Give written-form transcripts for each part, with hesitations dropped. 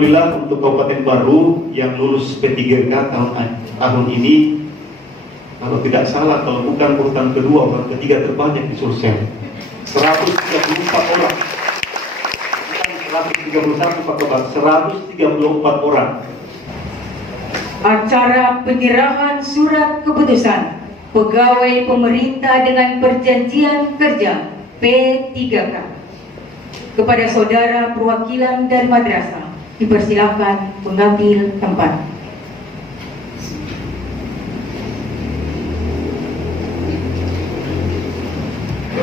Alhamdulillah untuk Kabupaten Baru yang lulus P3K tahun ini, kalau tidak salah, kalau bukan urutan kedua, urutan ketiga terbanyak di Sulsel, 134 orang. Bukan 131 Pak Kebat, 134 orang. Acara penyerahan surat keputusan pegawai pemerintah dengan perjanjian kerja P3K kepada saudara perwakilan dari madrasah dipersilakan mengambil tempat.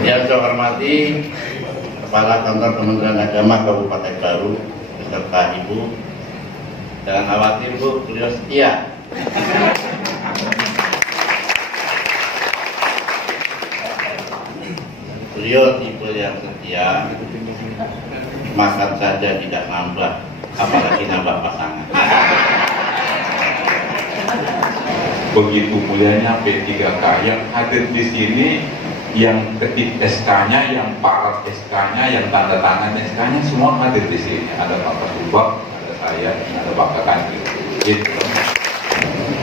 Yang saya hormati Kepala Kantor Kementerian Agama Kabupaten Baru beserta Ibu. Jangan khawatir Bu, beliau setia. Beliau tipe yang setia, makan saja tidak nambah, apalagi nambah pasangan. Begitu mulianya P3K yang hadir di sini, yang ketik SK-nya, yang parat SK-nya, yang tanda tangan SK-nya, semua hadir di sini. Ada Pak Subak, ada saya, ada Pak Kakak. Gitu.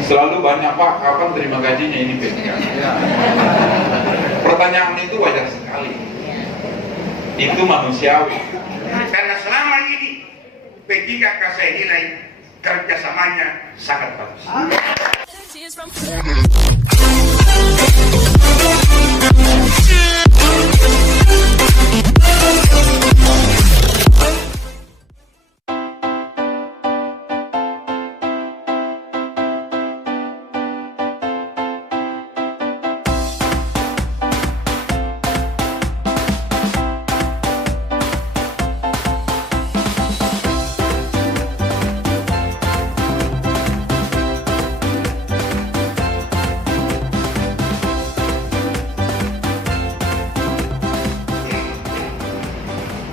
Selalu banyak Pak, kapan terima gajinya ini P3K? Pertanyaan itu wajar sekali. Itu manusiawi. Karena selama ini P3K saya nilai kerjasamanya sangat bagus.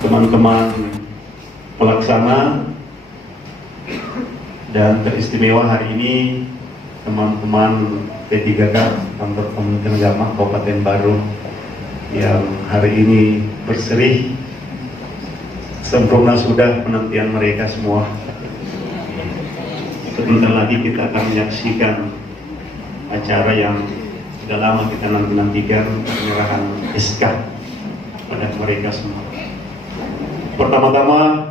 Teman-teman pelaksana dan teristimewa hari ini teman-teman P3K Kantor Kementerian Agama Kabupaten Baru yang hari ini berseri sempurna sudah penantian mereka semua. Sebentar lagi kita akan menyaksikan acara yang sudah lama kita nantikan, penyerahan SK pada mereka semua. Pertama-tama,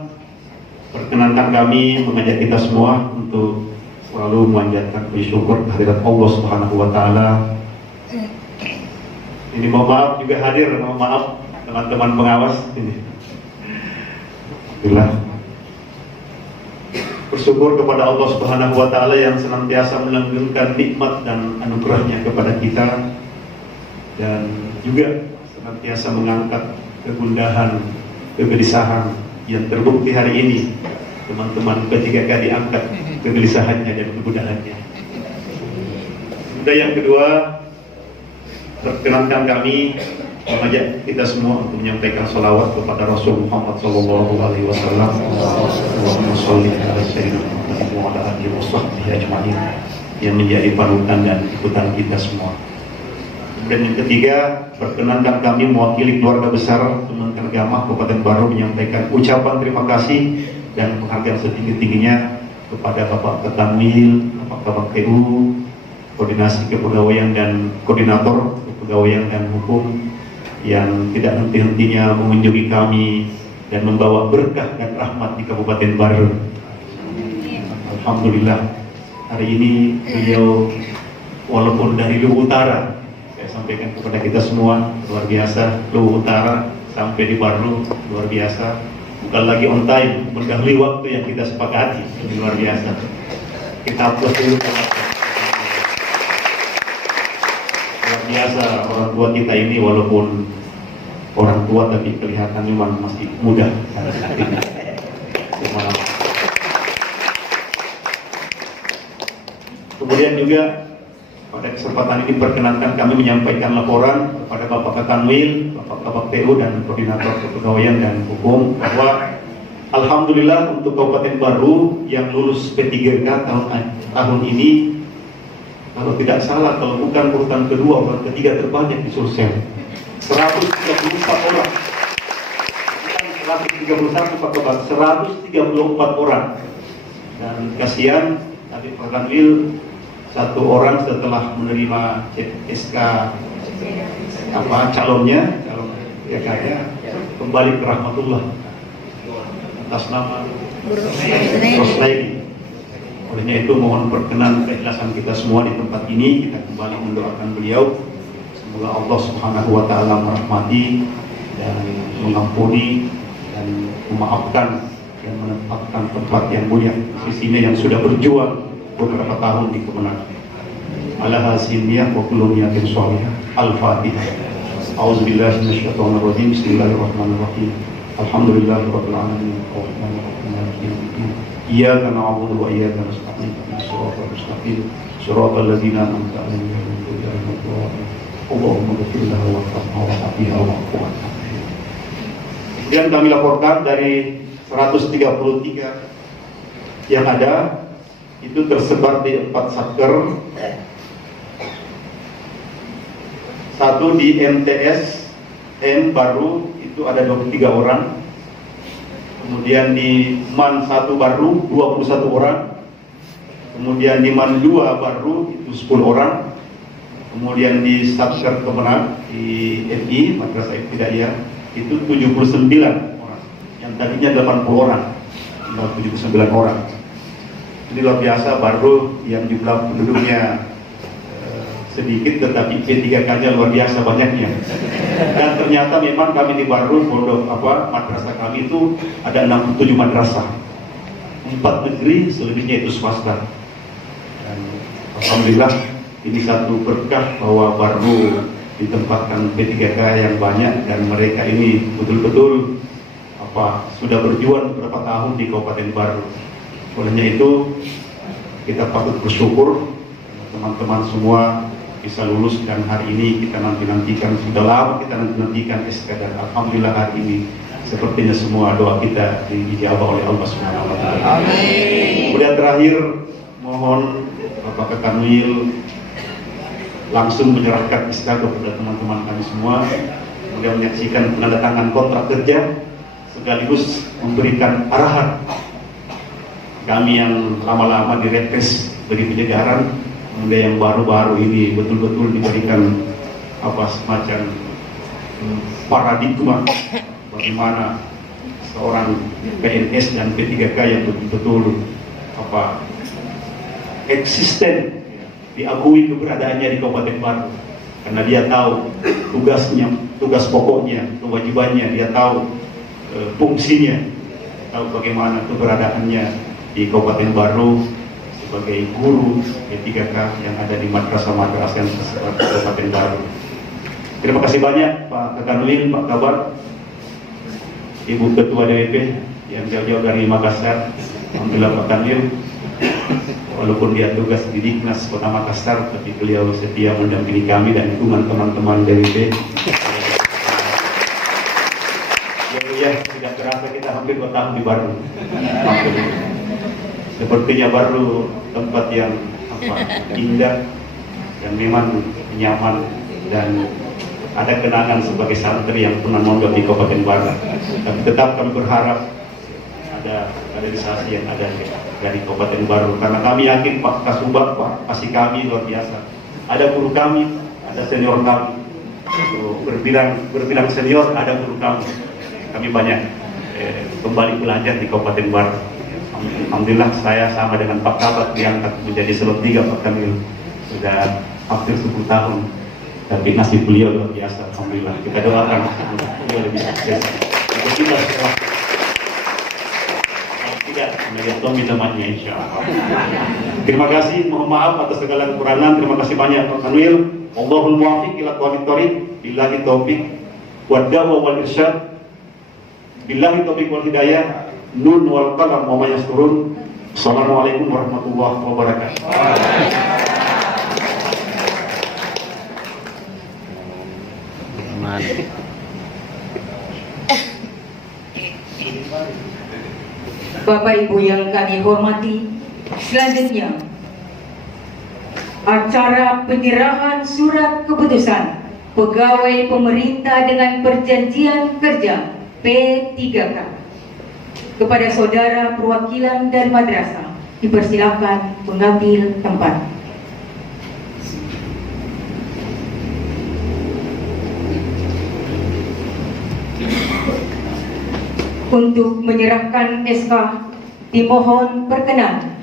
perkenankan kami mengajak kita semua untuk selalu memanjatkan puji syukur kehadirat Allah Subhanahu wa Ta'ala. Ini mohon maaf juga hadir, mohon maaf teman-teman pengawas ini. Alhamdulillah. Bersyukur kepada Allah Subhanahu wa Ta'ala yang senantiasa melanggengkan nikmat dan anugerahnya kepada kita, dan juga senantiasa mengangkat kegundahan, kegelisahan yang terbukti hari ini. Teman-teman P3K diangkat kegelisahannya dan kegundahannya. Dan yang kedua, perkenankan kami mengajak kita semua untuk menyampaikan salawat kepada Rasul Muhammad SAW. Allahumma sholli ala sayyidina Muhammad wa ala alihi wa sahbihi ajma'in, yang menjadi panutan dan ikutan kita semua. Dan yang ketiga, perkenankan kami mewakili keluarga besar Kementerian Agama Kabupaten Baru menyampaikan ucapan terima kasih dan penghargaan setinggi-tingginya kepada Bapak Ketanwil, Bapak Kabak PU, Koordinasi Kepegawaian dan Koordinator Kepegawaian dan Hukum yang tidak henti-hentinya mengunjungi kami dan membawa berkah dan rahmat di Kabupaten Baru. Alhamdulillah, hari ini beliau walaupun dari Luwu Utara, sampaikan kepada kita semua, luar biasa. Luwu Utara sampai di Baru, luar biasa. Bukan lagi on time, mendahului waktu yang kita sepakati, ini luar biasa. Kita aplaus dulu. Luar biasa orang tua kita ini, walaupun orang tua tapi kelihatan memang masih muda. Kemudian juga pada kesempatan ini perkenankan kami menyampaikan laporan kepada Bapak Ketanwil, Bapak Kabak PU dan Koordinator Kepegawaian dan Hukum bahwa alhamdulillah untuk Kabupaten Baru yang lulus P3K tahun ini, kalau tidak salah, kalau bukan urutan kedua, urutan ketiga terbanyak di Sulsel, 134 orang. Bukan 131 Pak Kebat, 134 orang. Dan kasihan tadi Pak Kanwil, satu orang setelah menerima SK calon PKK kembali ke rahmatullah atas nama Rosnaidi. Olehnya itu mohon perkenan keikhlasan kita semua di tempat ini, kita kembali mendoakan beliau. Semoga Allah Subhanahu wa taala merahmati dan mengampuni dan memaafkan dan menempatkan tempat yang mulia di sisinya yang sudah berjuang beberapa tahun di kemenangan. Ala hasilnya wa kullu niyatin shalihah. Al-Fatihah. A'udzubillahi minasyaitonir rajim. Bismillahirrahmanirrahim. Alhamdulillahirabbil alamin. Arrahmanirrahim. Maliki yaumiddin. Iyyaka na'budu wa iyyaka nasta'in. Ihdinas siratal mustaqim. Shiratal ladzina an'amta 'alaihim ghairil maghdubi 'alaihim waladdallin. Allahumma ighfir lahu warhamhu wa'afihi wa'fu anhu. Kemudian kami laporkan dari 133 yang ada itu tersebar di 4 satker. Satu di MTS N baru itu ada 23 orang. Kemudian di MAN 1 baru 21 orang. Kemudian di MAN 2 baru itu 10 orang. Kemudian di Satker Kemenang di FI Madrasah Ibtidaiyah itu 79 orang. Yang tadinya 80 orang, tinggal 79 orang. Ini luar biasa, baru yang jumlah penduduknya sedikit tetapi P3K-nya luar biasa banyaknya. Dan ternyata memang kami di Baru pondok madrasah kami itu ada 67 madrasah, 4 negeri, selebihnya itu swasta. Dan alhamdulillah ini satu berkah bahwa Baru ditempatkan P3K yang banyak dan mereka ini betul-betul sudah berjuang beberapa tahun di Kabupaten Baru. Olehnya itu kita patut bersyukur teman-teman semua bisa lulus dan hari ini kita nantikan, sudah lama kita nantikan SK dan alhamdulillah hari ini sepertinya semua doa kita dijawab oleh Allah Subhanahu wa taala. Amin. Kemudian terakhir mohon Bapak Kanwil langsung menyerahkan SK kepada teman-teman kami semua, kemudian menyaksikan penandatangan kontrak kerja sekaligus memberikan arahan kami yang lama-lama direpres bagi penjajaran. Kemudian yang baru-baru ini betul-betul diberikan semacam paradigma bagaimana seorang PNS dan P3K yang betul-betul eksisten, diakui keberadaannya di Kabupaten Baru karena dia tahu tugasnya, tugas pokoknya, kewajibannya, dia tahu fungsinya, tahu bagaimana keberadaannya di Kabupaten Baru sebagai guru P3K yang ada di madrasah-madrasah yang tersebar di Kabupaten Baru. Terima kasih banyak Pak Kanwil, Pak Kabar, Ibu Ketua DWP yang jauh-jauh dari Makassar. Alhamdulillah Pak Kanwil, walaupun dia tugas di Diknas Kota Makassar, tapi beliau setia mendampingi kami dan teman-teman DWP. Ya, tidak terasa kita hampir 2 tahun di Baru. Sepertinya Baru tempat yang indah dan memang nyaman dan ada kenangan sebagai santri yang pernah mondok di Kabupaten Baru. Tapi tetap kami berharap ada kaderisasi yang ada dari Kabupaten Baru karena kami yakin Pak Kasubag, Pak kasih kami luar biasa. Ada guru kami, ada senior kami. Berbilang senior ada guru kami. Kami banyak kembali belajar di Kabupaten Baru. Alhamdulillah saya sama dengan Pak Kabat diangkat menjadi Selot 3 Pak Kamil sudah hampir 10 tahun. Tapi nasib beliau luar biasa. Alhamdulillah kita doakan beliau lebih sukses. Kita setelah tidak melihat Tommy temannya insya Allah. Terima kasih, mohon maaf atas segala kekurangan. Terima kasih banyak Pak Kanwil. Allahul muwaffiq ila aqwamit thoriq. Billahi taufiq wad da'wa wal irsyad. Billahi taufiq wal hidayah. Nun wal qalam wa ma yasturun. Assalamualaikum warahmatullahi wabarakatuh. Bapak Ibu yang kami hormati, selanjutnya acara penyerahan surat keputusan pegawai pemerintah dengan perjanjian kerja P3K kepada saudara perwakilan dan madrasah Dipersilakan mengambil tempat. Untuk menyerahkan SK dimohon berkenan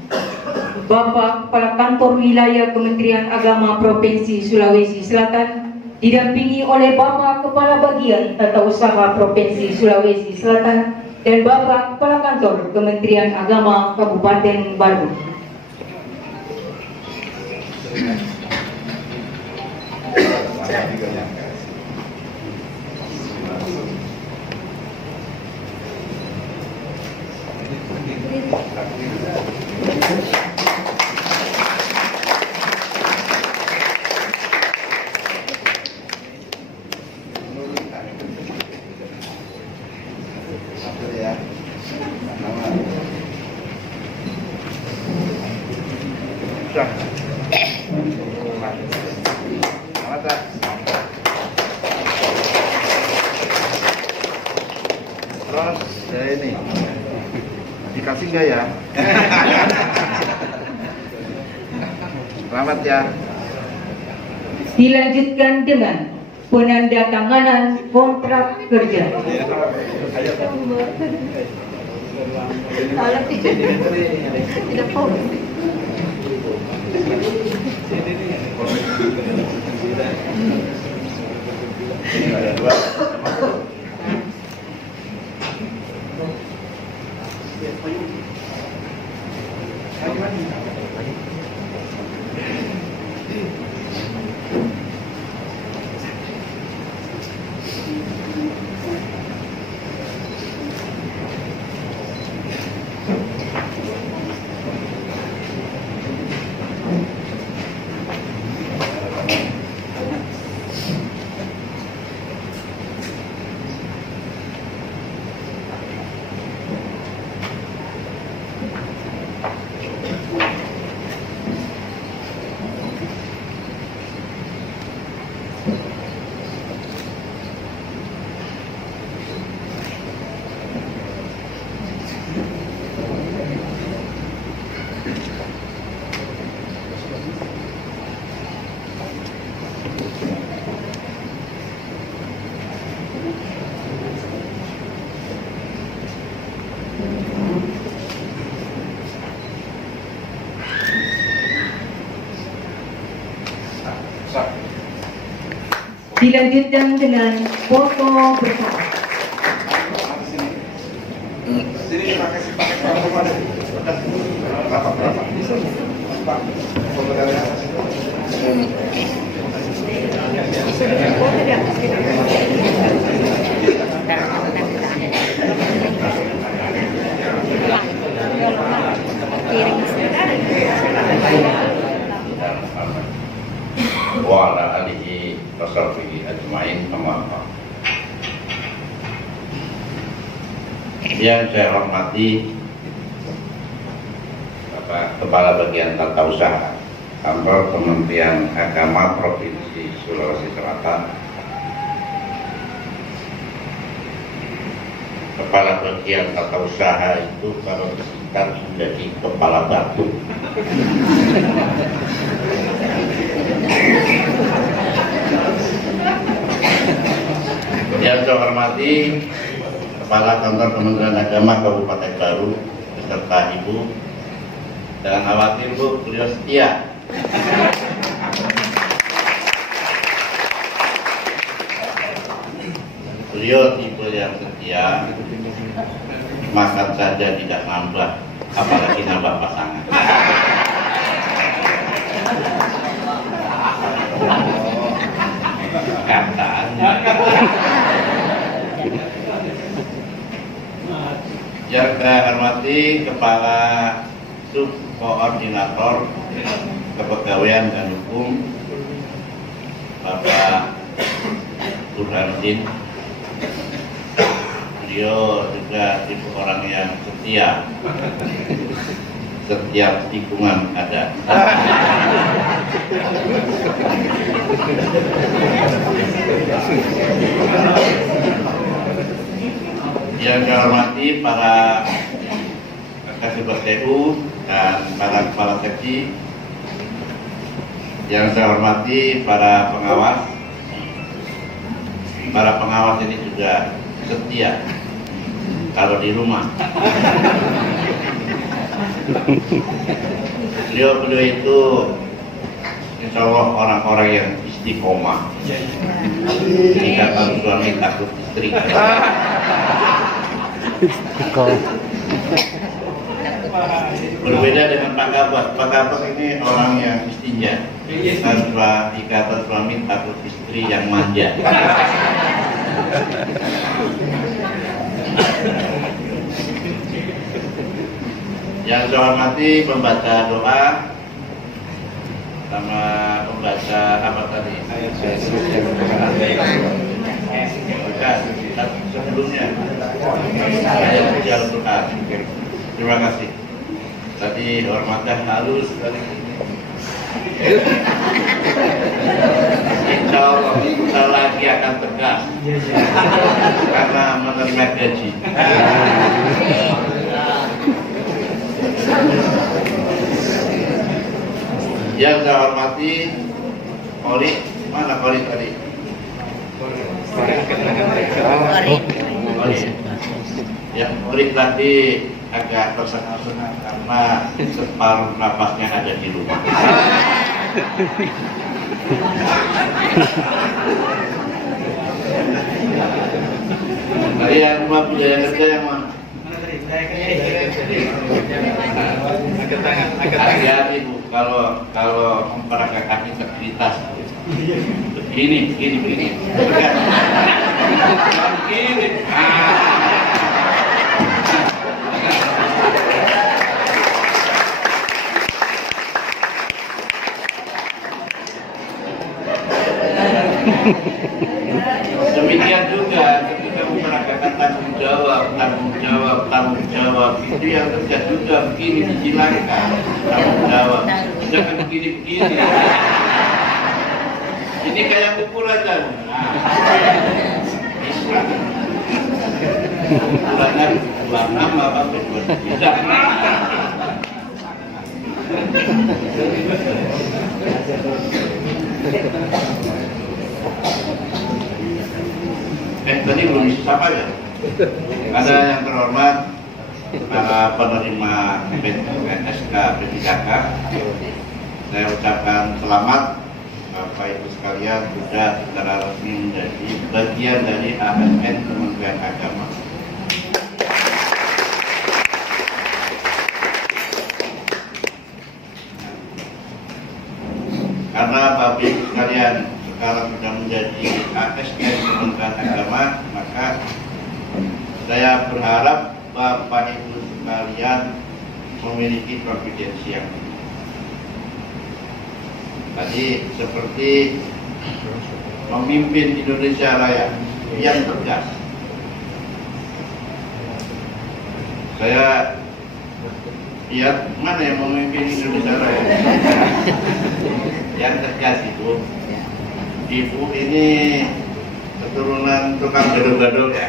Bapak Kepala Kantor Wilayah Kementerian Agama Provinsi Sulawesi Selatan didampingi oleh Bapak Kepala Bagian Tata Usaha Provinsi Sulawesi Selatan dan Bapak Kepala Kantor Kementerian Agama Kabupaten Baru. Terus ya ini dikasih nggak ya? Selamat ya. Dilanjutkan dengan penandatanganan kontrak kerja. Dilanjutkan dengan foto bersama. Wa ala alihi wa sahbihi ajmain, amma ba'd. Yang saya hormati Bapak Kepala Bagian Tata Usaha Kantor Kementerian Agama Provinsi Sulawesi Selatan, Kepala Bagian Tata Usaha itu kalau disingkat menjadi kepala batu. Yang saya hormati Kepala Kantor Kementerian Agama Kabupaten Baru beserta Ibu. Jangan khawatir Bu, beliau setia. Beliau tipe yang setia, makan saja tidak nambah, apalagi nambah pasangan. Katanya. Yang saya hormati Kepala Subkoordinator Kepegawaian dan Hukum Bapak Burhanuddin. Beliau juga tipe orang yang setia, setiap tikungan ada. Yang saya hormati para Kasubag TU, dan para kepala seksi. Yang saya hormati para pengawas. Para pengawas ini juga setia kalau di rumah. Beliau itu insya Allah orang-orang yang istiqomah. Jika kalau suami takut istri. Berbeda dengan Pak Gabat. Pak Gabat ini orang yang istinja. Tanpa ikatan suami takut istri yang manja. Yang saya hormati pembaca doa sama pembaca apa tadi? Sebelumnya saya bicara doa. Terima kasih. Tadi hormatkan halus kali ini. Insya Allah kita lagi akan tegas karena menerima gaji. Yang saya hormati Koli, mana Koli tadi? Koli. Yang Koli tadi agak tersengal-sengal karena separuh napasnya ada di rumah. Yang rumah budaya kerja yang mana? Hati-hati Bu, kalau memperangkat kaki integritas begini. Begini. Demikian juga ketika memperagakan tanggung jawab itu yang tegas juga begini disilakan tanggung jawab, jangan begini. Ini kayak ukur aja. Ukurannya 26 apa 22 bisa. Tadi belum disapa ya. Ada yang terhormat para penerima SK P3K. Saya ucapkan selamat Bapak Ibu sekalian sudah secara resmi menjadi bagian dari ASN Kementerian Agama. Karena Bapak Ibu sekalian sekarang sudah menjadi ASN Kementerian Agama, maka saya berharap Bapak Ibu sekalian memiliki kompetensi yang tinggi. Tadi seperti memimpin Indonesia Raya yang tegas. Saya lihat mana yang memimpin Indonesia Raya yang tegas itu. Ibu ini keturunan tukang gado-gado ya.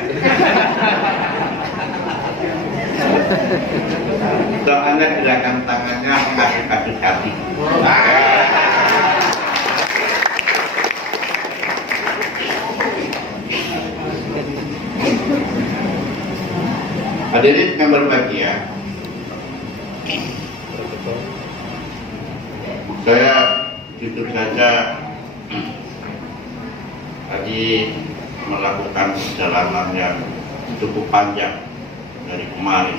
Soalnya gerakan tangannya mengaduk-aduk hati. Hadirin yang berbahagia, saya jujur saja tadi melakukan perjalanan yang cukup panjang dari kemarin,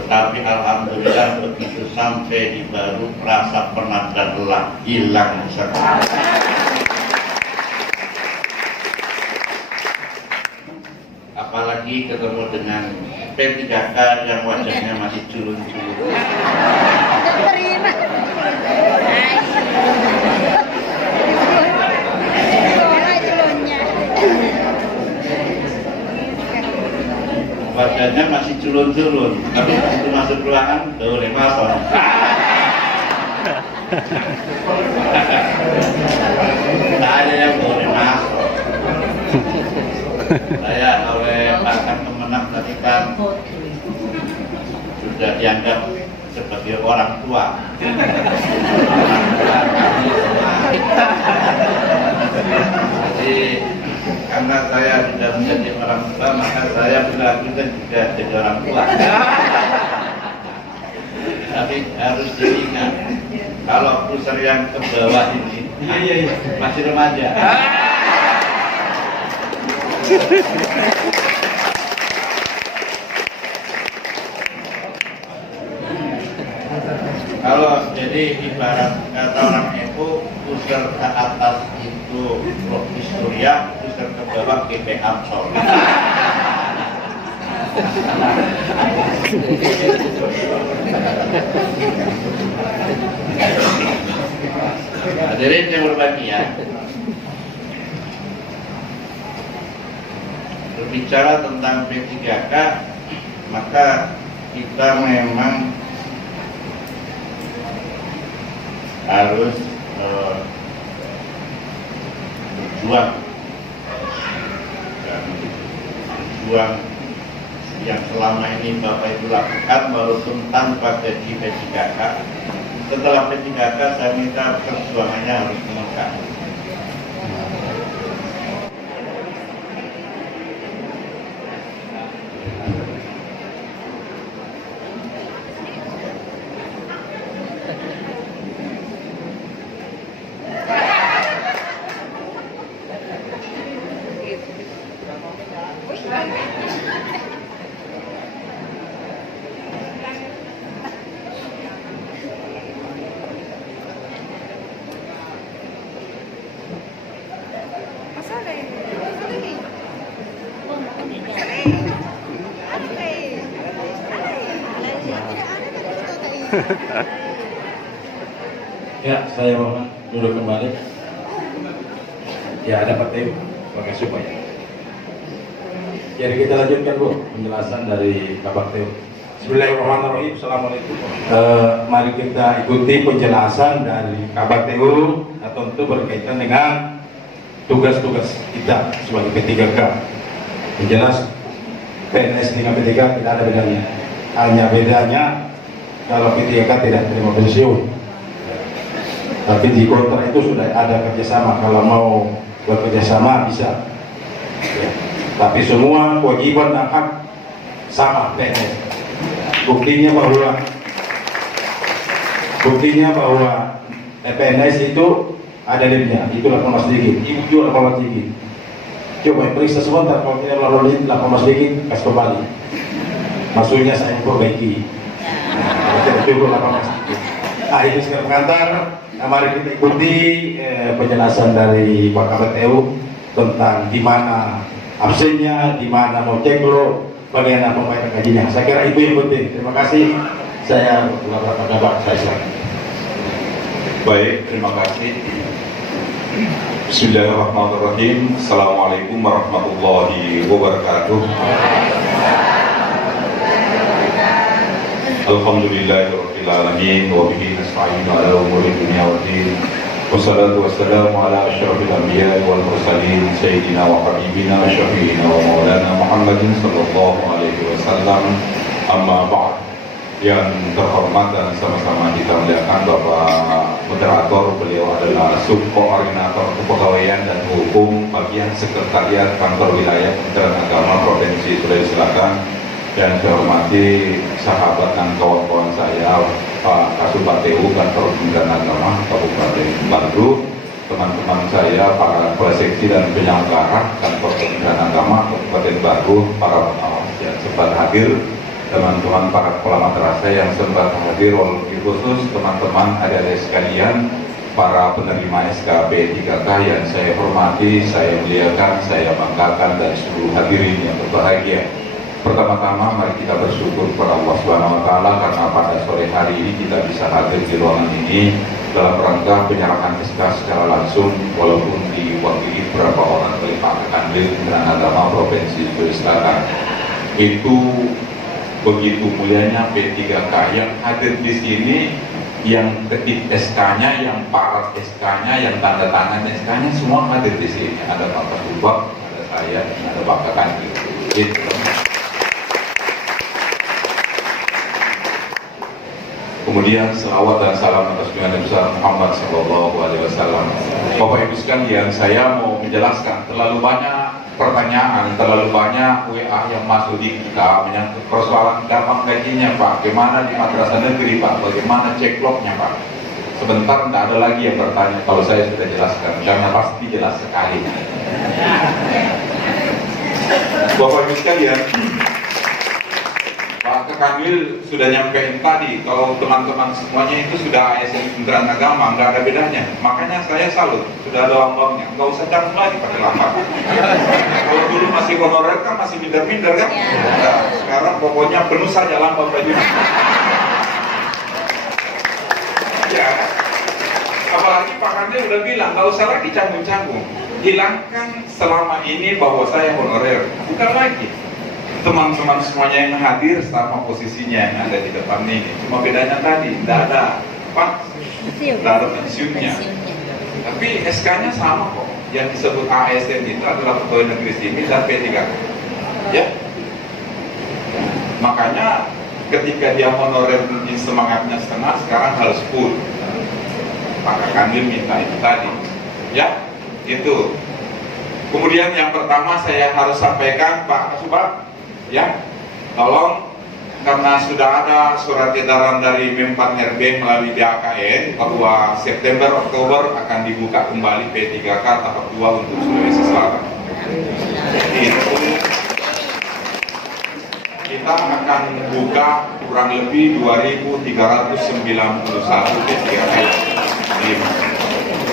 tetapi alhamdulillah begitu sampai di Baru rasa penat dan lelah hilang sekali. Apalagi ketemu dengan P3K yang wajahnya masih culun-culun. Wajahnya masih culun-culun, tapi begitu masuk ruangan boleh masuk. Tak ada yang boleh masuk. Saya oleh Pak Kemenang tadi kan sudah dianggap sebagai sebagai orang tua. Jadi karena saya sudah menjadi orang tua, maka saya berlakukan juga jadi orang tua. Tapi harus diingat, kalau pusar yang ke bawah ini masih remaja. Kalau jadi ibarat kata orang itu pusar ke atas itu Historia, pusar ke bawah GP Amsol. Hadirin yang berbahagia, berbicara tentang P3K, maka kita memang harus berjuang yang selama ini Bapak Ibu lakukan walaupun tanpa jadi P3K. Setelah P3K saya minta perjuangannya harus meningkat. Ya, saya mohon duduk kembali. Ya, ada Pak Teo, pakai supaya. Jadi kita lanjutkan Bu, penjelasan dari Bapak Teo. Bismillahirrahmanirrahim. Assalamualaikum. Mari kita ikuti penjelasan dari Bapak Teo, tentu berkaitan dengan tugas-tugas kita sebagai P3K. Yang jelas PNS dengan P3K tidak ada bedanya. Hanya bedanya kalau P3K tidak terima pensiun. Tapi di kontrak itu sudah ada kerjasama, kalau mau bekerjasama bisa ya. Tapi semua kewajiban dan hak sama PNS. Buktinya bahwa PNS itu ada limitnya, itu 18 dikit, ibu juga 18 dikit. Coba periksa sebentar, kalau tidak melalui 18 dikit, kasih kembali. Maksudnya saya perbaiki. Cukup 18 dikit. Nah, ini sekarang pengantar. Mari kita ikuti penjelasan dari Pak KPTU tentang di mana absennya, di mana mau ceklo, bagaimana pembayaran gajinya. Saya kira itu yang penting. Terima kasih. Saya Bapak saya. Baik, terima kasih. Bismillahirrahmanirrahim. Assalamualaikum warahmatullahi wabarakatuh. Alhamdulillahirabbil alamin wa bihi nasta'inu ala umuri dunya waddin. Wassalatu wassalamu ala asyrafil anbiya'i wal mursalin sayyidina wa habibina wa syafi'ina wa maulana Muhammadin sallallahu alaihi wasallam. Amma ba'd. Yang terhormat dan sama-sama kita muliakan Bapak Moderator, beliau adalah Subkoordinator Kepegawaian dan Hukum bagian Sekretariat Kantor Wilayah Kementerian Agama Provinsi Sulawesi Selatan. Dan saya hormati sahabat dan kawan-kawan saya Pak Kasubatu Kantor Kementerian Agama Kabupaten Bandung, teman-teman saya para kepala seksi dan penyelenggara Kantor Kementerian Agama Kabupaten Bandung, para pengawas yang sempat hadir, teman-teman para kepala madrasah yang sempat hadir, walaupun khusus teman-teman adik-adik sekalian, para penerima SKP 3K yang saya hormati, saya muliakan, saya banggakan, dan seluruh hadirin yang berbahagia. Pertama-tama mari kita bersyukur kepada Allah Subhanahu wa taala karena pada sore hari ini kita bisa hadir di ruangan ini dalam rangka penyerahan SK secara langsung, walaupun diwakili beberapa orang oleh Pak Kanwil Kementerian Agama Provinsi Sulawesi Selatan. Itu begitu mulianya P3K yang hadir di sini, yang ketik SK-nya, yang parat SK-nya, yang tanda tangan SK-nya, semua hadir di sini. Ada Pak Kasubag, ada saya, ada Pak Kanwil. Kemudian selawat dan salam atas Nabi besar Muhammad Sallallahu Alaihi Wasallam. Bapak Ibu sekalian, saya mau menjelaskan terlalu banyak pertanyaan, terlalu banyak WA yang masuk di kita menyangkut persoalan dampak gajinya Pak, bagaimana di madrasah negeri Pak, bagaimana cekloknya Pak. Sebentar tidak ada lagi yang bertanya kalau saya sudah jelaskan, karena pasti jelas sekali. Bapak Ibu sekalian, Pak Kamil sudah nyampein tadi, kalau teman-teman semuanya itu sudah ASN Kementerian Agama, nggak ada bedanya. Makanya saya salut, sudah ada lambangnya, nggak usah canggih lagi pakai lambang. Kalau dulu masih honorer kan masih minder-minder kan? Nah, sekarang pokoknya penuh saja lambang bajunya. Ya, apalagi Pak Kamil udah bilang, nggak usah lagi canggung-canggung. Hilangkan selama ini bahwa saya honorer, bukan lagi. Teman-teman semuanya yang hadir sama posisinya yang ada di depan ini. Cuma bedanya tadi, tidak ada Pak, tidak ada pensiunnya. Tapi SK-nya sama kok. Yang disebut ASN itu adalah pegawai negeri sipil dan P3K. Ya. Makanya ketika dia honorer mungkin semangatnya setengah, sekarang harus full. Maka kami minta itu tadi. Ya, itu. Kemudian yang pertama saya harus sampaikan Pak Kasubag, ya, tolong, karena sudah ada surat edaran dari Menpan RB melalui BAKN bahwa September-Oktober akan dibuka kembali P3K tahap 2 untuk Sulawesi Selatan. Itu kita akan buka kurang lebih 2.391 P3K.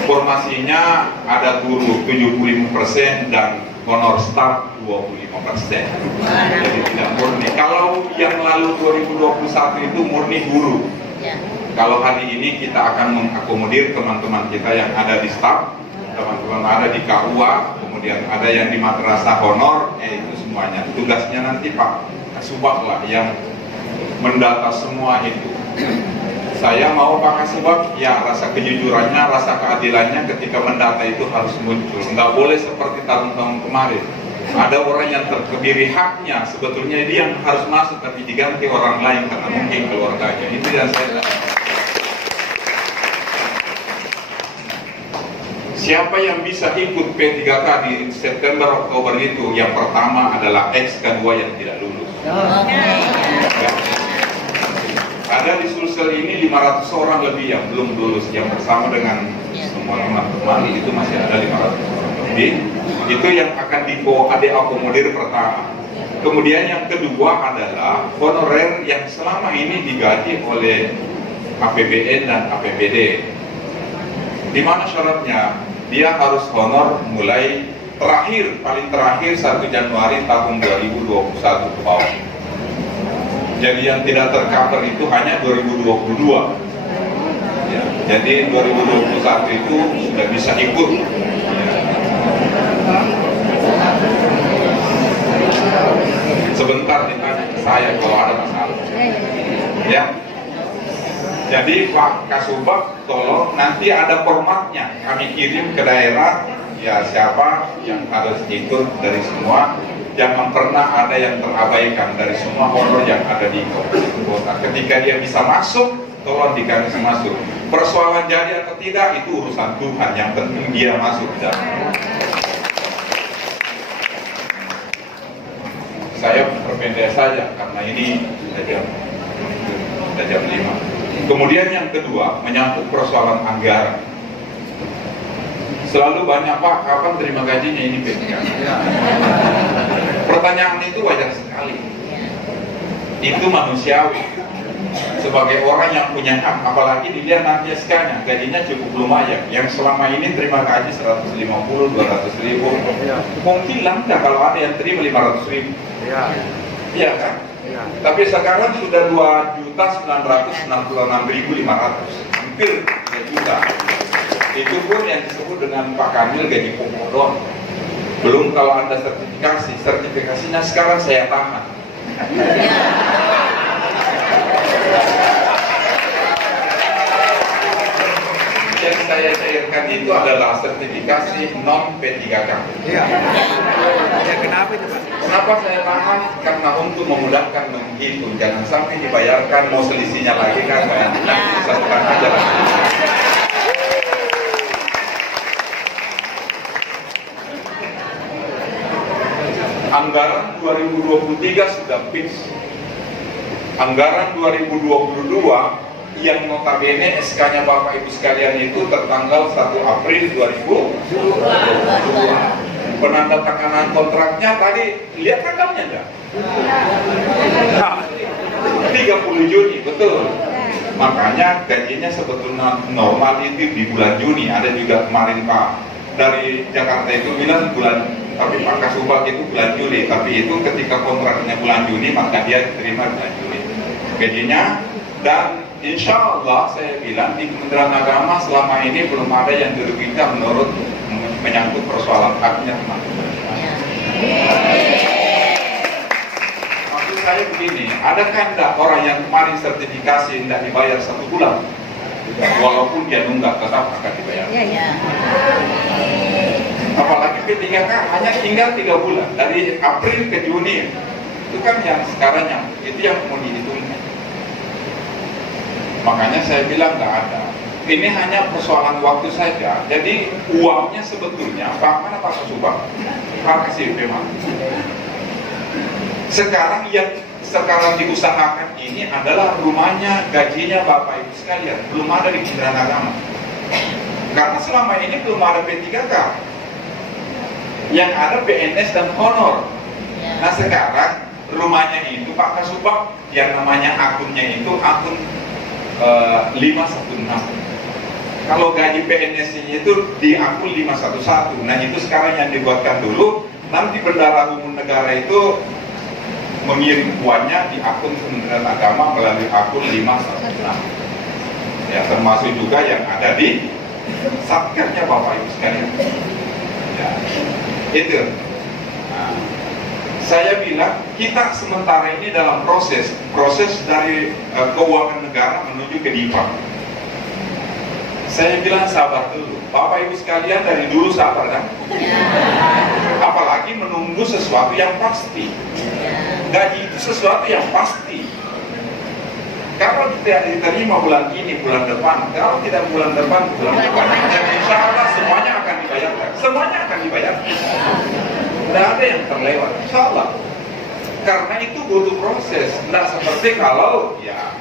Formasinya ada guru 75% dan honor staff 25%. Jadi tidak murni. Kalau yang lalu 2021 itu murni guru. Kalau hari ini kita akan mengakomodir teman-teman kita yang ada di staff, teman-teman ada di KUA, kemudian ada yang di madrasah honor, itu semuanya. Tugasnya nanti Pak Kasubag lah yang mendata semua itu. Saya mau Pak Kasubag, ya rasa kejujurannya, rasa keadilannya ketika mendata itu harus muncul. Nggak boleh seperti tahun-tahun kemarin. Ada orang yang terkebiri haknya, sebetulnya dia yang harus masuk tapi diganti orang lain karena mungkin keluarganya. Itu yang saya. Siapa yang bisa ikut P3K di September Oktober itu? Yang pertama adalah X, kedua yang tidak lulus. Ya. Ada di Sulsel ini 500 orang lebih yang belum lulus, yang bersama dengan semua teman-teman itu masih ada 500 orang lebih. Itu yang akan diakomodir pertama. Kemudian yang kedua adalah honorer yang selama ini digaji oleh APBN dan APBD. Di mana syaratnya? Dia harus honor mulai paling terakhir 1 Januari tahun 2021 ke bawah. Jadi yang tidak tercover itu hanya 2022. Ya, jadi 2021 itu sudah bisa ikut. Ya. Sebentar ditanya ke saya kalau ada masalah. Ya. Jadi Pak Kasubag tolong nanti ada formatnya kami kirim ke daerah, ya siapa yang harus ikut dari semua. Jangan pernah ada yang terabaikan dari semua honor yang ada di kota. Ketika dia bisa masuk, tolong dikasih masuk. Persoalan jadi atau tidak itu urusan Tuhan. Yang penting dia masuk. Saya perpendek saja karena ini sudah jam 5. Kemudian yang kedua menyangkut persoalan anggaran. Selalu banyak Pak, kapan terima gajinya ini P3K? Pertanyaan itu wajar sekali. Itu manusiawi. Sebagai orang yang punya hak, apalagi dilihat nanti SK-nya, gajinya cukup lumayan. Yang selama ini terima gaji 150, 200 ribu. Mungkin langka kalau ada yang terima 500 ribu. Iya kan? Tapi sekarang sudah 2.966.500, hampir 3 juta. Itu pun yang disebut dengan Pak Kamil gaji pokok doang. Belum kalau ada sertifikasinya sekarang saya tahan. yang saya cairkan itu adalah sertifikasi non P3K. Iya. Ya kenapa itu Pak? Kenapa saya tahan? Karena untuk memudahkan menghitung, jangan sampai dibayarkan mau selisihnya lagi kan, saya satukan aja lah. Anggaran 2023 sudah fix. Anggaran 2022 yang notabene SK-nya Bapak Ibu sekalian itu tertanggal 1 April 2022. Penandatanganan kontraknya tadi lihat tanggalnya enggak? 30 Juni, betul. Makanya gajinya sebetulnya normal itu di bulan Juni. Ada juga kemarin Pak dari Jakarta itu bilang tapi Pak Kasubag itu bulan Juli. Tapi itu ketika kontraknya bulan Juni maka dia diterima bulan Juli gajinya. Dan insya Allah saya bilang di Kementerian Agama selama ini belum ada yang dirugikan menurut menyangkut persoalan haknya teman-teman. Maksud saya begini, adakah enggak orang yang kemarin sertifikasi tidak dibayar 1 bulan, walaupun dia nunggak tetap akan dibayar? Apalagi P3K hanya tinggal 3 bulan dari April ke Juni, itu kan yang sekarang itu yang mau dihitungnya. Makanya saya bilang nggak ada. Ini hanya persoalan waktu saja. Jadi uangnya sebetulnya mana Pak Kasubag? Pak kasih memang. Sekarang yang sekarang diusahakan ini adalah rumahnya, gajinya Bapak Ibu sekalian. Belum ada di Kementerian Agama. Karena selama ini belum ada P3K. Yang ada PNS dan honor. Nah sekarang rumahnya itu Pak Kasubag, yang namanya akunnya itu akun 516. Kalau gaji PNS-nya itu di akun 511. Nah itu sekarang yang dibuatkan dulu. Nanti Bendahara Umum Negara itu mengirim uangnya di akun Kementerian Agama melalui akun 516. Ya termasuk juga yang ada di satkernya Bapak Ibu sekalian. Ya, itu. Nah, saya bilang kita sementara ini dalam proses dari keuangan negara menuju ke DIPA. Saya bilang sabar dulu, Bapak Ibu sekalian dari dulu sabar kan? Apalagi menunggu sesuatu yang pasti. Gaji itu sesuatu yang pasti. Kalau tidak diterima bulan ini, bulan depan, kalau tidak bulan depan, dan insya Allah semuanya akan dibayarkan. Semuanya akan dibayarkan. Tidak ada yang terlewat, insya Allah. Karena itu butuh proses. Tidak seperti kalau ya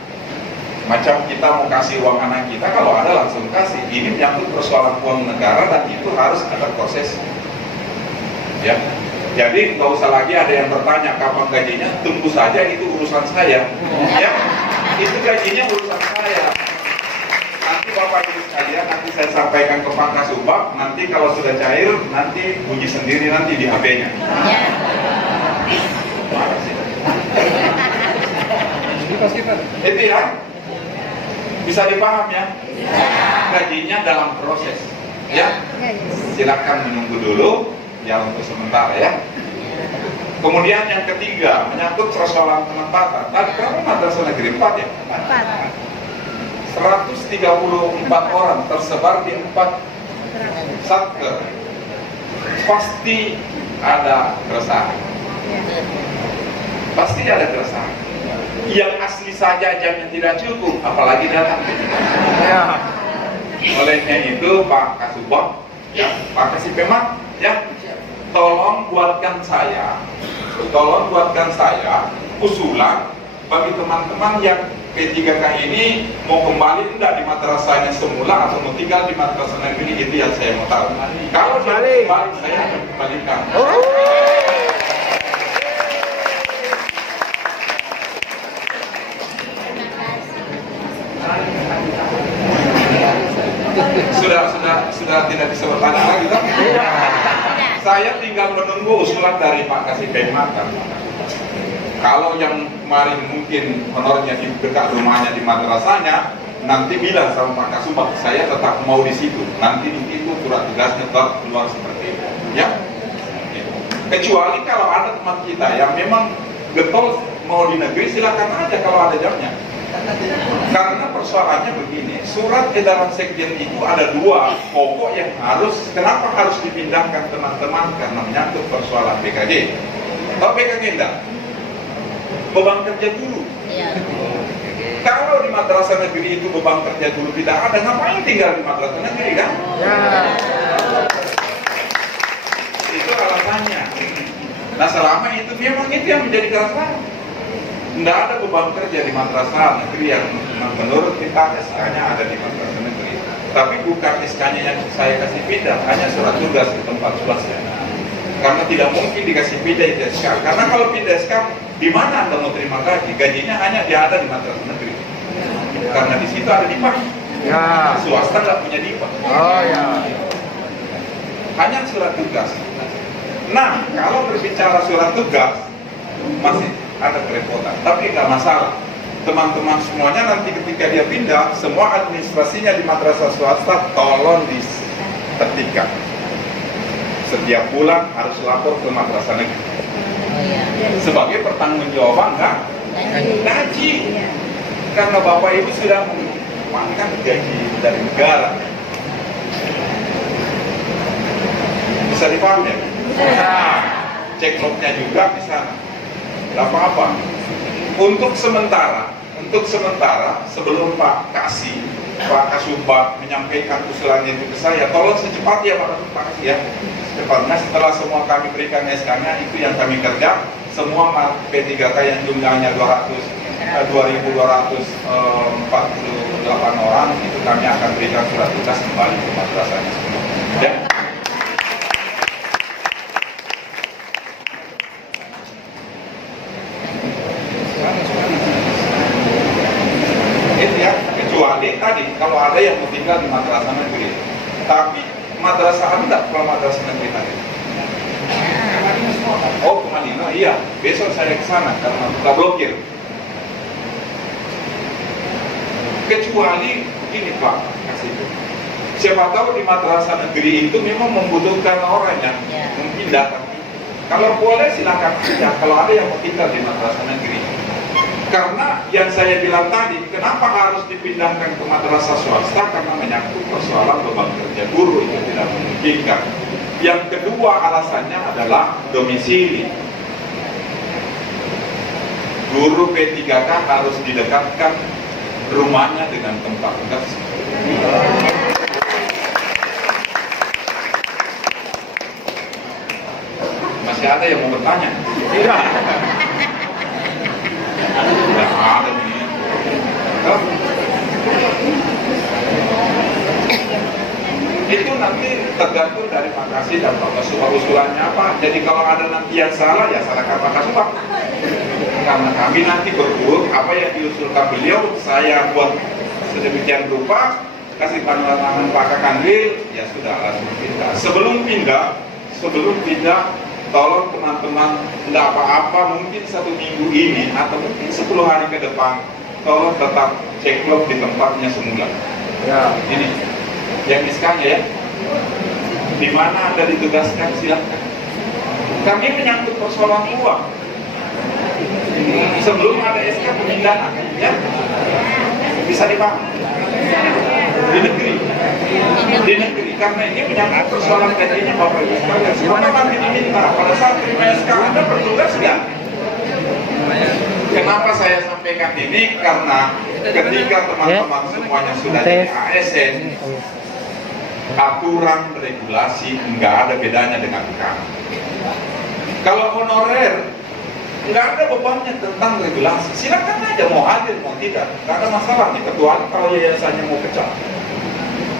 macam kita mau kasih uang anak kita, kalau ada langsung kasih. Ini menyangkut persoalan uang negara dan itu harus ada proses. Ya, jadi nggak usah lagi ada yang bertanya kapan gajinya. Tunggu saja, itu urusan saya. Ya, itu gajinya urusan saya. Nanti Bapak Ibu sekalian, nanti saya sampaikan ke Pak Kasubag. Nanti kalau sudah cair, nanti bunyi sendiri nanti di HP-nya. Terima kasih. Itu ya, bisa dipaham ya? Gajinya dalam proses. Ya, silakan menunggu dulu. Ya untuk sementara ya. Kemudian yang ketiga menyangkut persoalan penempatan. Tadi kamu madrasah negeri 4 ya? 134 orang tersebar di 4 satker. Pasti ada keresahan. Pasti ada keresahan. Yang asli saja jamnya tidak cukup, apalagi datang. Olehnya itu Pak Kasubag, ya, Pak Kasih Pemat, ya, tolong buatkan saya usulan bagi teman-teman yang P3K ini mau kembali tidak di madrasahnya semula atau mau tinggal di madrasah negeri, itu yang saya mau tahu. Kalau dia kembali, saya akan kembalikan. Sudah tidak bisa bertanya lagi kan? Saya tinggal menunggu usulan dari Pak Kasih Pemat. Kalau yang kemarin mungkin honornya di dekat rumahnya di madrasahnya, nanti bilang sama Pak Kasubag, saya tetap mau di situ. Nanti itu surat tugasnya keluar seperti itu. Ya. Kecuali kalau ada teman kita yang memang getol mau di negeri, silakan aja kalau ada jamnya. Karena persoalannya begini, surat edaran sekjen itu ada dua pokok yang kenapa harus dipindahkan teman-teman, karena menyangkut persoalan BKG. Tahu BKG enggak? Beban kerja guru. Kalau di madrasah negeri itu beban kerja guru tidak ada, ngapain tinggal di madrasah negeri kan? Itu alasannya. Nah selama itu memang itu yang menjadi keresahan. Tidak ada beban kerja di madrasah negeri yang menurut kita SK-nya ada di madrasah negeri. Tapi bukan SK-nya yang saya kasih pindah, hanya surat tugas di tempat swasta. Karena tidak mungkin dikasih pindah itu SK. Karena kalau pindah SK, di mana Anda mau terima gaji? Gajinya hanya ada di madrasah negeri. Karena di situ ada DIPA. Swasta nggak punya DIPA. Hanya surat tugas. Nah, kalau berbicara surat tugas, masih ada kerepotan, tapi nggak masalah. Teman-teman semuanya nanti ketika dia pindah, semua administrasinya di madrasah swasta tolong ditertibkan. Setiap bulan harus lapor ke madrasah negeri. Sebagai pertanggungjawaban gaji. Karena Bapak Ibu sudah mengamankan gaji dari negara. Bisa dipahami ya? Cek lognya juga di sana. Tidak apa-apa. Untuk sementara sebelum Pak Kasubag menyampaikan usulannya itu ke saya, tolong secepatnya Pak Kasih ya. Secepatnya setelah semua kami berikan SK-nya, itu yang kami kerja, semua P3K yang jumlahnya 2.248 orang, itu kami akan berikan surat tugas kembali ke madrasahnya semua. Ya. Kecuali tadi kalau ada yang mau tinggal di madrasah negeri, tapi madrasah Anda kalau madrasah negeri tadi. Oh, ke Madinah, iya. Besok saya ke sana karena sudah blokir. Kecuali ini Pak, kasih. Siapa tahu di madrasah negeri itu memang membutuhkan orang yang memindahkan. Kalau boleh silakan saja. Kalau ada yang mau tinggal di madrasah negeri. Karena yang saya bilang tadi, kenapa harus dipindahkan ke madrasah swasta? Karena menyangkut persoalan beban kerja guru itu tidak memungkinkan. Yang kedua alasannya adalah domisili. Guru P3K harus didekatkan rumahnya dengan tempat tugas. Masih ada yang mau bertanya? Tidak. Tidak ada nih. Itu nanti tergantung dari Pak Kasih dan Pak Kasubag usulannya apa. Jadi kalau ada nanti yang salah, ya salahkan Pak Kasubag. Karena kami nanti berburu apa yang diusulkan beliau, saya buat sedemikian rupa, kasih pandangan Pak Kakandil, ya sudah seperti itu. Sebelum pindah, tolong teman-teman, tidak apa-apa, mungkin 1 minggu ini atau mungkin 10 hari ke depan, tolong tetap cek log di tempatnya semula. Ya, ini yang SK-nya ya. Di mana Anda ditugaskan silakan. Kami menyangkut persoalan uang. Sebelum ada SK pemindahan, ya bisa dipahami. Di negeri, karena ini menyangkut persoalan gajinya Bapak Ibu sekalian. Siapa nanti diminta pada saat terima SK Anda bertugas nggak? Kenapa saya sampaikan ini? Karena ketika teman-teman semuanya sudah jadi ASN, aturan regulasi nggak ada bedanya dengan sekarang. Kalau honorer nggak ada bebannya tentang regulasi, silakan aja mau hadir mau tidak, nggak ada masalah nih, kecuali kalau yayasannya mau pecah.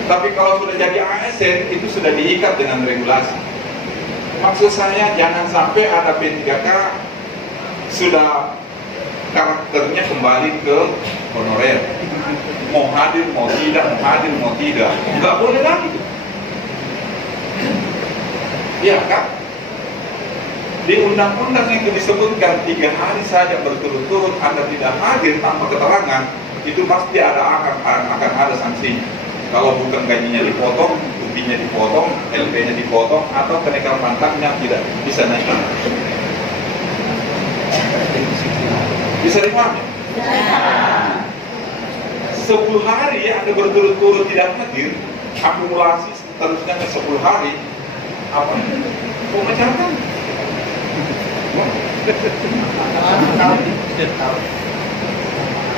Tapi kalau sudah jadi ASN itu sudah diikat dengan regulasi. Maksud saya jangan sampai ada P3K sudah karakternya kembali ke honorer, mau hadir mau tidak, mau hadir mau tidak, nggak boleh lagi. Iya kan? Di undang-undang itu disebutkan 3 hari saja berturut-turut Anda tidak hadir tanpa keterangan, itu pasti akan ada sanksinya. Kalau bukan gajinya dipotong, UB-nya dipotong, LP-nya dipotong, atau kenaikan pangkatnya tidak bisa naik. Bisa dipahami? 10 hari Anda berturut-turut tidak hadir, akumulasi seterusnya ke 10 hari, apa? Pemecatan.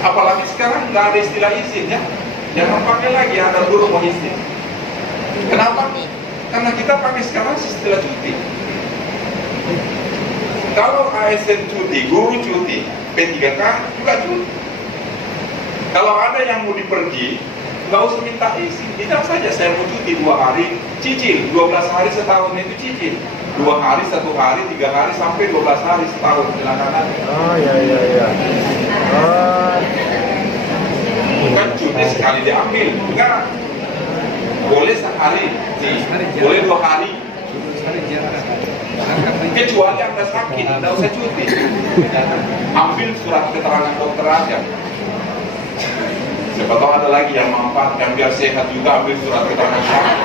Apalagi sekarang nggak ada istilah izin ya. Jangan pakai lagi ada guru mau izin. Kenapa? Karena kita pakai sekarang istilah cuti. Kalau ASN cuti, guru cuti, P3K juga cuti. Kalau ada yang mau dipergi, nggak usah minta izin. Tidak saja saya mau cuti 2 hari, cicil 12 hari setahun itu cicil. 2 hari, 1 hari, 3 hari sampai 12 hari setahun, silakan aja. Oh iya. Bukan cuti sekali diambil, enggak. Boleh sekali, boleh 2 hari. Kecuali Anda sakit, tidak usah cuti. Ambil surat keterangan dokter aja. Siapa tahu ada lagi yang memanfaatkan biar sehat juga, ambil surat keterangan sakit.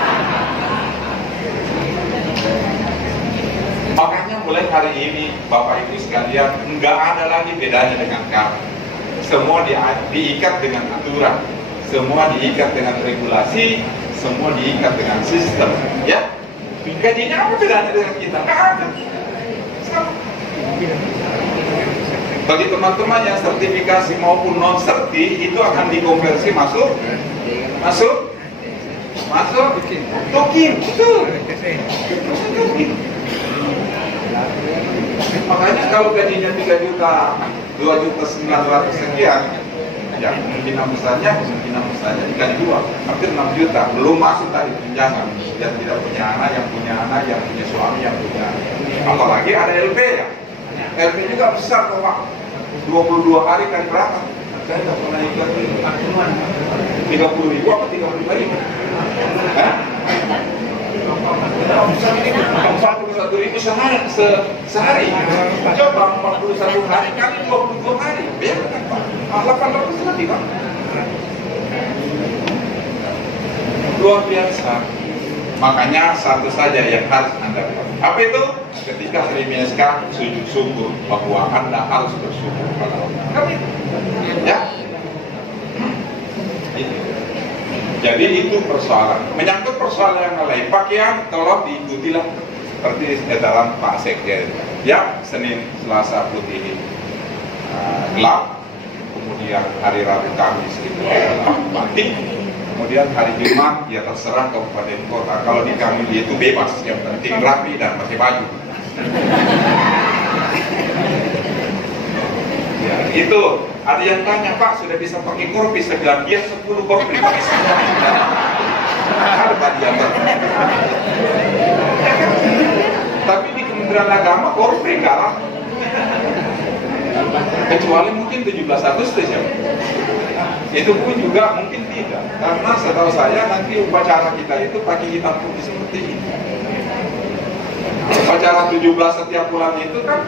Makanya mulai hari ini Bapak Ibu sekalian, enggak ada lagi bedanya dengan kami. Semua diikat dengan aturan, semua diikat dengan regulasi, semua diikat dengan sistem, ya. Gajinya apa bedanya dengan kita? Nggak ada. Sama. Bagi teman-teman yang sertifikasi maupun non serti itu akan dikonversi masuk Tukin, betul. Makanya kalau gajinya 3 juta, 2.900.000 sekian, ya kemungkinan besarnya dikali 2, hampir 6 juta. Belum masuk tadi tunjangan yang tidak punya anak, yang punya anak, yang punya suami, yang punya, apalagi ada LP ya. LP juga besar kok Pak. 22 hari kali berapa? Saya nggak pernah ikut 30.000 apa 35.000? Hah? 41.000 sehari. Coba 41 hari kali 22 hari. Ya kan Pak? 800 lebih Pak. Luar biasa. Makanya satu saja yang harus Anda buat. Apa itu? Ketika terima SK, sujud syukur bahwa Anda harus bersyukur kepada Allah. Kan itu? Ya? Itu. Jadi itu persoalan. Menyangkut persoalan yang lain, pakaian tolong diikutilah seperti edaran Pak Sekjen. Ya, Senin, Selasa putih gelap, kemudian hari Rabu Kamis itu batik, kemudian hari Jumat ya terserah kabupaten kota. Kalau di kami itu bebas, yang penting rapi dan pakai baju. Ya, itu ada yang tanya, Pak sudah bisa pakai korpis? Saya bilang dia 10 korpis pakai semua. Ada tadi yang tapi di Kementerian Agama korpis enggak lah. Kecuali mungkin 17 Agustus ya. Itu pun juga mungkin tidak. Karena setahu saya nanti upacara kita itu pakai hitam putih seperti ini. Upacara 17 setiap bulan itu kan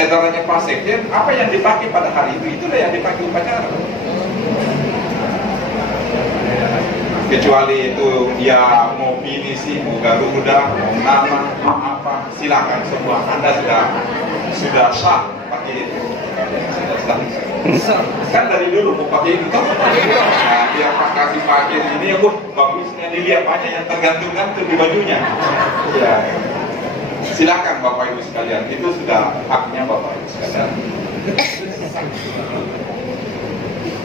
edarannya Pak Sekjen, apa yang dipakai pada hari itu, itulah yang dipakai upacara. Kecuali itu dia mau pinisi, mau Garuda, mau nama, mau apa, silakan semua. Anda sudah sah pakai itu. Kan dari dulu mau pakai itu toh. Nah, dia kasih pakai ini ya bagusnya dilihat banyak yang tergantung-gantung di bajunya. Ya. Silakan Bapak Ibu sekalian, itu sudah haknya Bapak Ibu sekalian.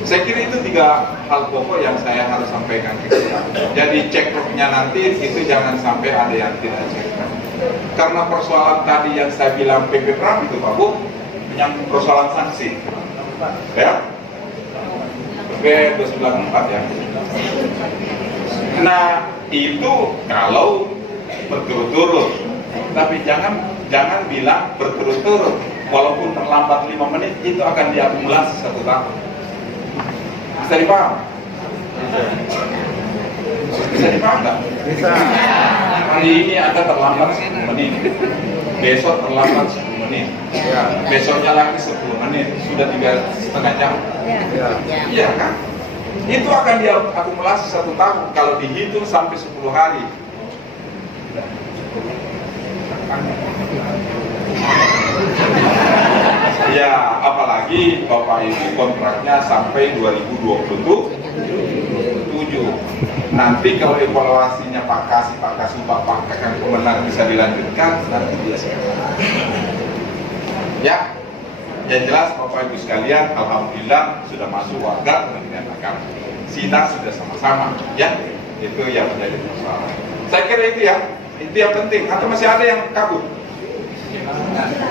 Saya kira itu 3 hal pokok yang saya harus sampaikan ke kita. Jadi ceknya nanti itu jangan sampai ada yang tidak cek. Karena persoalan tadi yang saya bilang PP Pram itu Pak Bu, yang persoalan sanksi. Ya? PP 294 ya. Nah, itu kalau berturut-turut. Tapi jangan bilang berturut-turut. Walaupun terlambat 5 menit itu akan diakumulasi 1 tahun. Bisa dipaham? Bisa dipaham nggak? Bisa. Hari ini Anda terlambat 10 menit, besok terlambat 10 menit, ya. Besoknya lagi 10 menit, sudah 3,5 jam. Iya kan? Itu akan diakumulasi 1 tahun kalau dihitung sampai 10 hari. Ya, apalagi Bapak Ibu kontraknya sampai 2027. Nanti kalau evaluasinya Pak Kasih Bapak akan kemenang bisa dilanjutkan, nanti dia ya. Yang jelas Bapak Ibu sekalian, alhamdulillah sudah masuk warga Kementerian Agama. Sidang sudah sama-sama, ya. Itu yang menjadi persoalan. Saya kira itu ya, itu yang penting. Atau masih ada yang kabur?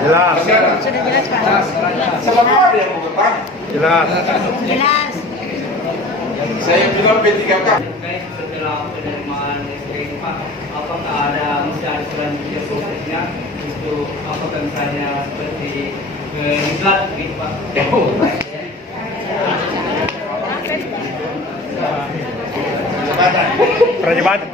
Jelas. Masih ada? Sudah jelas Pak. Selalu ada yang mau bertanya. Jelas. Jelas. Saya bilang P3K. Setelah penerimaan SK Pak, apakah ada mesti ada selanjutnya prosesnya untuk apakah misalnya seperti diklat gitu Pak? Perjabatan.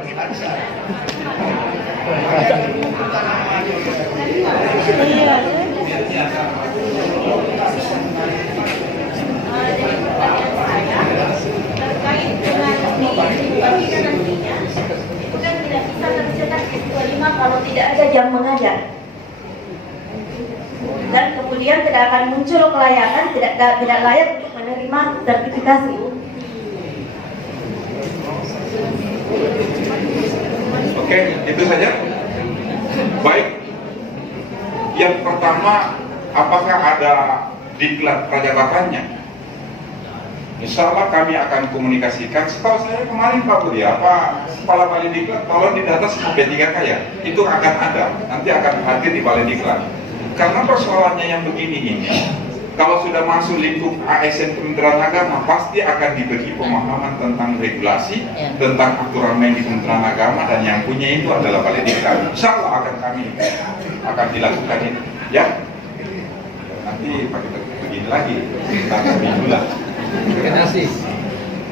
Terkait dengan dibagikan nantinya, itu kan tidak bisa tercetak S25 kalau tidak ada jam mengajar. Dan kemudian tidak akan muncul kelayakan, tidak layak untuk menerima sertifikasi. Oke, itu saja. Baik. Yang pertama, apakah ada diklat prajabatannya? Insya Allah kami akan komunikasikan. Setahu saya kemarin Pak Budi, apa kepala Balai Diklat, tolong didata semua P3K ya. Itu akan ada, nanti akan hadir di Balai Diklat. Karena persoalannya yang begini ini, kalau sudah masuk lingkup ASN Kementerian Agama, pasti akan diberi pemahaman tentang regulasi, tentang aturan main di Kementerian Agama, dan yang punya itu adalah Balai Diklat. Insya Allah akan dilakukan itu, ya. Nanti pakai begini lagi, tanggal minggu lah.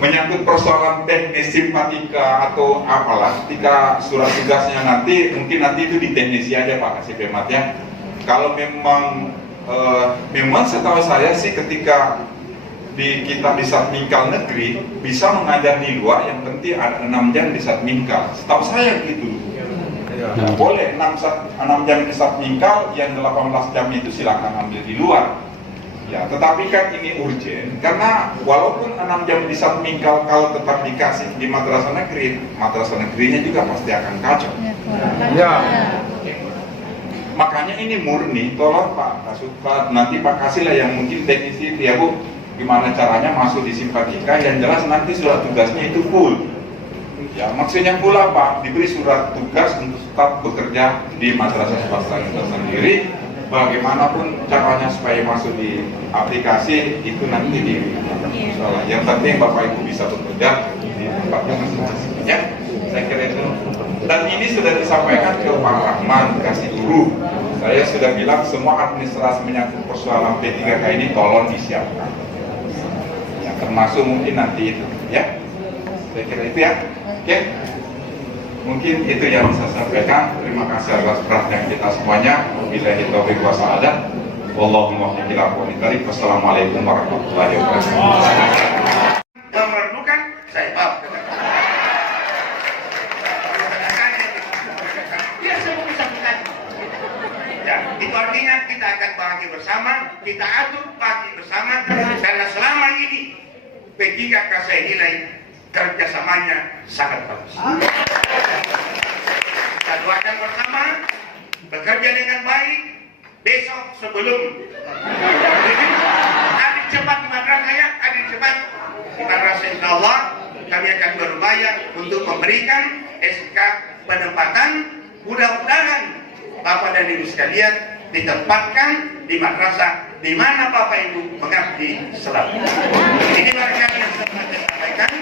Menyangkut persoalan teknis simpatika atau apalah, ketika surat tugasnya nanti, mungkin nanti itu di teknisi aja Pak Kasih Pemat ya. Kalau memang setahu saya sih ketika kita di Satminkal negeri bisa mengajar di luar, yang penting ada 6 jam di Satminkal. Setahu saya gitu. Nah, boleh 6 jam di Satminkal, yang 18 jam itu silakan ambil di luar. Ya, tetapi kan ini urgent karena walaupun 6 jam di Satminkal kalau tetap dikasih di madrasah negerinya juga pasti akan kacau. Ya. Makanya ini murni, tolong Pak Kasubag, nanti Pak kasihlah yang mungkin teknisi ya Bu, gimana caranya masuk di simpatika, yang jelas nanti surat tugasnya itu full. Ya, maksudnya full apa? Diberi surat tugas untuk tetap bekerja di madrasah swasta kita sendiri. Bagaimanapun caranya supaya masuk di aplikasi itu nanti di soal. Yang penting Bapak Ibu bisa bekerja di tempatnya masing-masing. Ya, saya kira itu. Dan ini sudah disampaikan ke Pak Rahman Kasih Guru. Saya sudah bilang semua administrasi menyangkut persoalan P3K ini tolong disiapkan. Ya, termasuk mungkin nanti itu. Ya, saya kira itu ya. Oke. Mungkin itu yang bisa saya sampaikan. Terima kasih atas perhatian kita semuanya. Wabillahi taufiq wa sa'adah. Wallahumma wa'alaikum. Wassalamualaikum warahmatullahi wabarakatuh. Memerlukan saya maaf. Biar semua bisa bukan. Ya, itu artinya kita akan bagi bersama, kita atur bagi bersama, karena selama ini P3K saya nilai kerjasamanya sangat bagus. Kita doakan bersama, bekerja dengan baik. Besok sebelum adik cepat di madrasah ya, adik cepat di madrasah insya Allah kami akan berupaya untuk memberikan SK penempatan. Mudah-mudahan Bapak dan Ibu sekalian ditempatkan di madrasah di mana Bapak Ibu mengabdi selama. Ini barangkali yang saya sampaikan.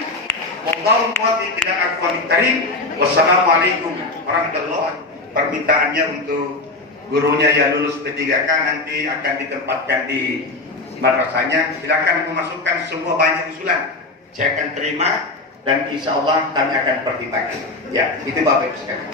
Wallahu muwaffiq ila aqwamit thariq. Wassalamualaikum warahmatullahi wabarakatuh. Permintaannya untuk gurunya yang lulus P3K nanti akan ditempatkan di madrasahnya. Silakan memasukkan semua banyak usulan. Saya akan terima dan insya Allah kami akan pertimbangkan. Ya, itu Bapak Ibu sekalian.